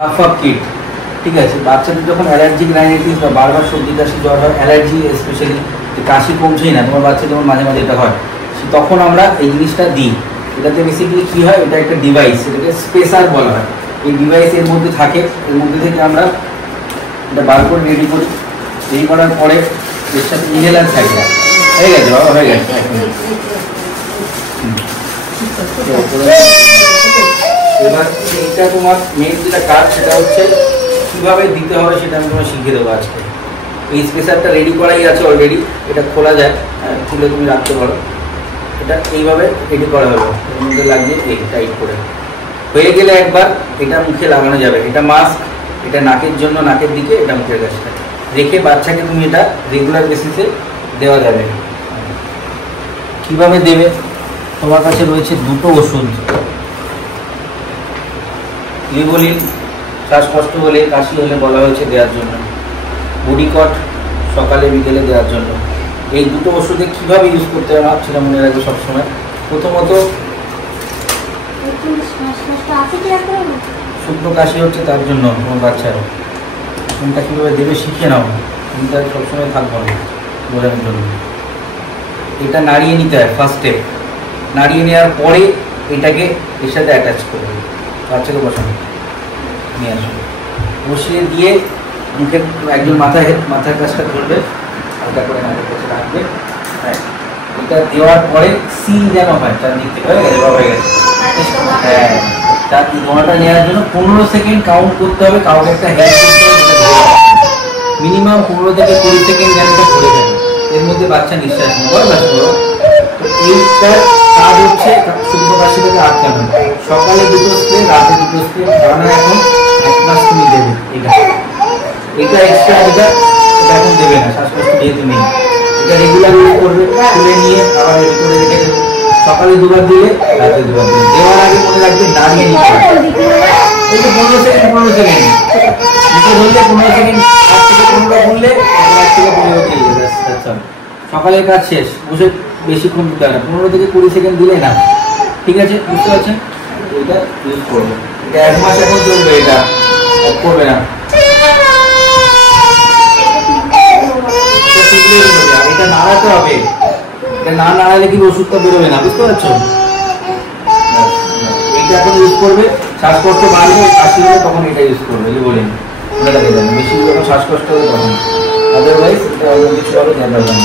সাফা kit, ঠিক আছে। বাচ্চাদের যখন অ্যালার্জিক রাইনাইটিস বা বারবার সর্দি কাশি জ্বর হয়, অ্যালার্জি স্পেশালি কাশি কমছেই না, তোমার বাচ্চা যেমন মাঝে মাঝে এটা হয়, তখন আমরা এই জিনিসটা দিই। এটাতে বেসিক্যালি কী হয়, এটা একটা ডিভাইস, এটাকে স্পেসার বলা হয়। এই ডিভাইস এর মধ্যে থাকে, এর মধ্যে থেকে আমরা এটা বার করে রেডি করি। রেডি করার পরে এর সাথে ইনহেলার থাকে, হয়ে গেছে বাবা, হয়ে গেছে। এবার এটা তোমার মেন যেটা কাজ, সেটা হচ্ছে কীভাবে দিতে হবে সেটা আমি তোমার শিখিয়ে দেবো আজকে। এই স্পেসারটা রেডি করাই আছে অলরেডি, এটা খোলা যায়, খুলে তুমি রাখতে পারো। এটা এইভাবে রেডি করা হবে, এর মধ্যে লাগিয়ে এই টাইট করে হয়ে গেলে একবার এটা মুখে লাগানো যাবে। এটা মাস্ক, এটা নাকের জন্য, নাকের দিকে, এটা মুখের কাছটা রেখে বাচ্চাকে তুমি এটা রেগুলার বেসিসে দেওয়া যাবে। কীভাবে দেবে, তোমার কাছে রয়েছে দুটো ওষুধ। লিভোলিন শ্বাসকষ্ট হলে, কাশি হলে বলা হয়েছে দেওয়ার জন্য, বডিকট সকালে বিকেলে দেওয়ার জন্য। এই দুটো ওষুধে কীভাবে ইউজ করতে হবে সেটা মনে রাখবে সবসময়। প্রথমত শুকনো কাশি হচ্ছে, তার জন্য তোমার বাচ্চার কোনটা কীভাবে দেবে শিখে নাও, কিন্তু সবসময় থাকবো না বোঝানোর জন্য। এটা নাড়িয়ে নিতে হয় ফার্স্টে, নাড়িয়ে নেওয়ার পরে এটাকে এর সাথে অ্যাটাচ করবে, বাচ্চাকে বসানো নিয়ে আসবে, বসিয়ে দিয়ে মুখে একজন মাথার কাছটা ধরবে, হালকা করে নাকের কাছে রাখবে। হ্যাঁ, এটা দেওয়ার পরে সিল যেন হয় চারদিক থেকে, হয়ে গেছে, হয়ে গেছে। হ্যাঁ, তার ধোঁয়াটা নেওয়ার জন্য 15 সেকেন্ড কাউন্ট করতে হবে, কাউকে একটা হেল্প করতে হবে, মিনিমাম 15 থেকে 20 সেকেন্ড যেন এটা করে দেবে, এর মধ্যে বাচ্চা নিঃশ্বাস নেবে, বড় বাচ্চা বড়। তো এইটার কাজ হচ্ছে শুকনো কাশি থেকে আটকানো। সকালে 2টো স্প্রে, রাতে 2টো স্প্রে, টানা এখন 1 মাস তুমি দেবে। এটা এক্সট্রা, এটা এখন দেবে না, শ্বাসকষ্ট যেহেতু নেই। এটা রেগুলার ইউজ করবে, খুলে নিয়ে আবার রেডি করে রেখে দেবে। সকালে 2বার দিলে, রাতে 2বার দিলে। দেওয়ার আগে মনে রাখবে দাঁড়িয়ে নিতে হবে। এই তো 15 সেকেন্ড, 15 সেকেন্ড মুখে ধরলে 15 সেকেন্ড, 8 থেকে 15 বললে 1 থেকে 15 দিয়ে সকালের কাজ শেষ। বসে বেশিক্ষণ দিতে হবে না, 15 থেকে 20 সেকেন্ড দিলে না, ঠিক আছে, বুঝতে পারছেন? এটা ইউজ করবো, এটা 1 মাস এখন চলবে, এটা করবে না। এটা নাড়াতে হবে, এটা না নাড়ালে কিন্তু ওষুধটা বেরোবে না, বুঝতে পারছো? এটা এখন ইউজ করবে, শ্বাসকষ্ট বাড়বে, কাশি হবে, তখন এটা ইউজ করবে, বলেন ওটাকে জানো। বেশি যখন শ্বাসকষ্ট হবে তখন, আদারওয়াইজ এটা অন্য কিছু হবে, জানতে হবে।